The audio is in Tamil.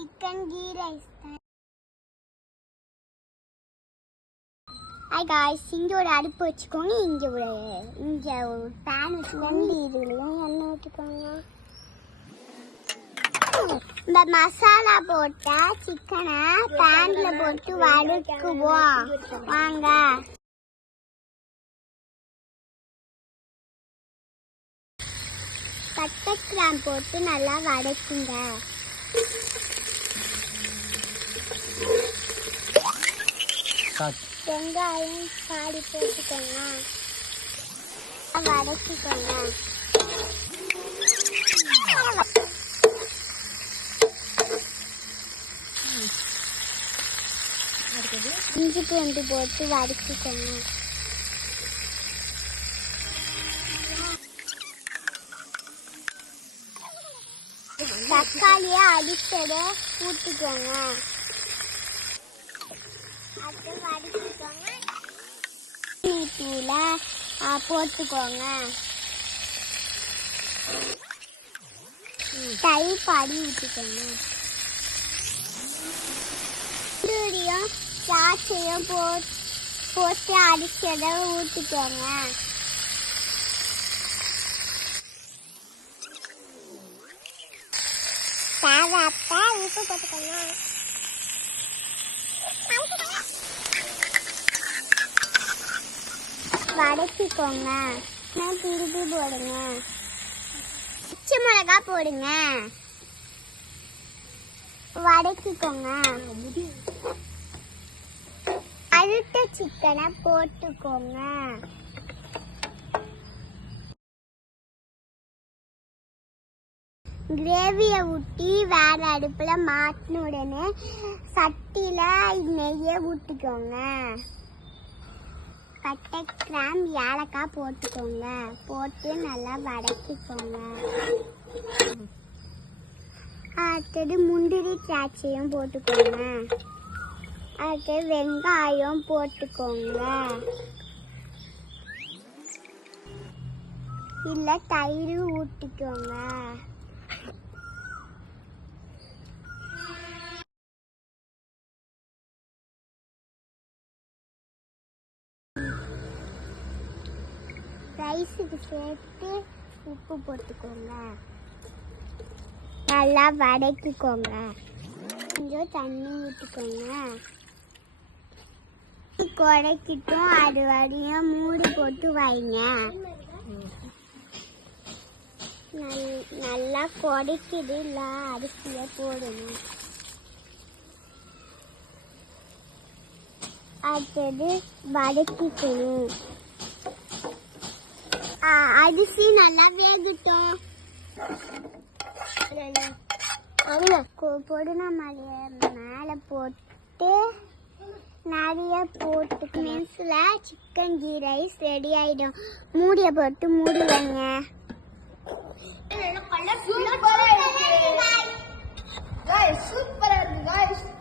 Chicken ghee rice. Hi guys, இங்கே ஒரு அடுப்பு வச்சுக்கோங்க. இங்கே ஒரு பேன் வச்சுக்கோங்க. இதுலையும் எண்ணெய் ஊற்றிக்கோங்க. இந்த மசாலா போட்ட சிக்கனை பேன்ல போட்டு வதக்குவோம் வாங்க. பட்டை கிராம்பு போட்டு நல்லா வதக்குங்க. வெங்காயம் பாடி போட்டுக்கோங்க, வதக்கிக்கோங்க. இஞ்சி பூண்டு போட்டு வதக்கிக்கோங்க. தக்காளியை அடிச்சதை ஊற்றிக்கோங்க. அது வதக்கிக்கோங்க. தூளை போட்டுக்கோங்க. தயிர் பாடி ஊற்றிக்கோங்க. முந்திரியும் திராட்சையும் போட்டு அடிச்சதை ஊற்றிக்கோங்க. தேவைப்ப உப்பு போட்டுக்கோங்க. வதக்கிக்கோங்க. திருப்பி போடுங்க. பச்சை மிளகா போடுங்க. வதக்கிக்கோங்க. அழுத்த சிக்கனை போட்டுக்கோங்க. கிரேவியை ஊற்றி வேற அடுப்புல மாட்டின உடனே சட்டியில நெய்யை ஊற்றிக்கோங்க. பட்டை கிராம்பு ஏலக்காய் போட்டுக்கோங்க. போட்டு நல்லா வதக்கிக்கோங்க. அடுத்தது முந்திரி திராட்சையும் போட்டுக்கோங்க. அடுத்தது வெங்காயம் போட்டுக்கோங்க. இல்லை தயிர் ஊற்றிக்கோங்க. ரைஸுக்கு சேர்த்து உப்பு போட்டுக்கோங்க. நல்லா வதக்கிக்கோங்க. கொஞ்சம் தண்ணி ஊற்றிக்கோங்க. குறைக்கிட்டும் அது வரையும் மூடி போட்டு வைங்க. நல்லா கொடைக்குது. இல்லை அரிசியை போடுங்க. அடுத்தது வதக்கிக்கணும். அரிசி நல்லா வேகட்டும். பொடுனா மேலே போட்டு நிறைய போட்டு மென்ஸில் சிக்கன் கீ ரைஸ் ரெடி ஆகிடும். மூடியை போட்டு மூடி வைங்க. சூப்பரா இருக்கு.